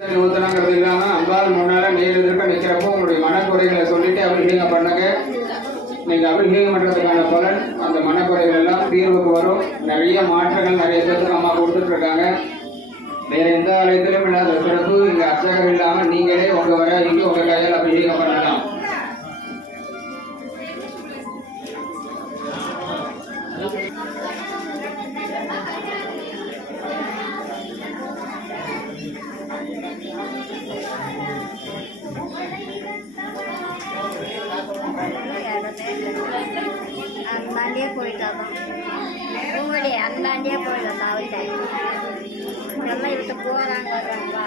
ஊத்தனாங்கிறது இல்லாம அம்பாள் முன்னால நீர் எதிர்க்க நிக்கிறப்போ உங்களுடைய மனக்குறைகளை சொல்லிட்டு அபிஷேகம் பண்ணுங்க. நீங்க அபிஷேகம் பண்றதுக்கான பலன் அந்த மனக்குறைகள் எல்லாம் தீர்வுக்கு வரும். நிறைய மாற்றங்கள் நிறைய பேருக்கு அம்மா கொடுத்துட்டு இருக்காங்க. வேற எந்த ஆலயத்திலும் இல்லாத சிறப்பு இங்க அர்ச்சகர் இல்லாம நீங்களே உங்க வராதிக்கு உங்க கையால் அபிஷேகம் பண்ணலாம். அந்தாண்டியே போயிட்டாங்க. உங்களுடைய அந்தாண்டியே போயிடும் அவர்கிட்ட எல்லாம் இவட்ட போறாங்க வர்றாங்களா.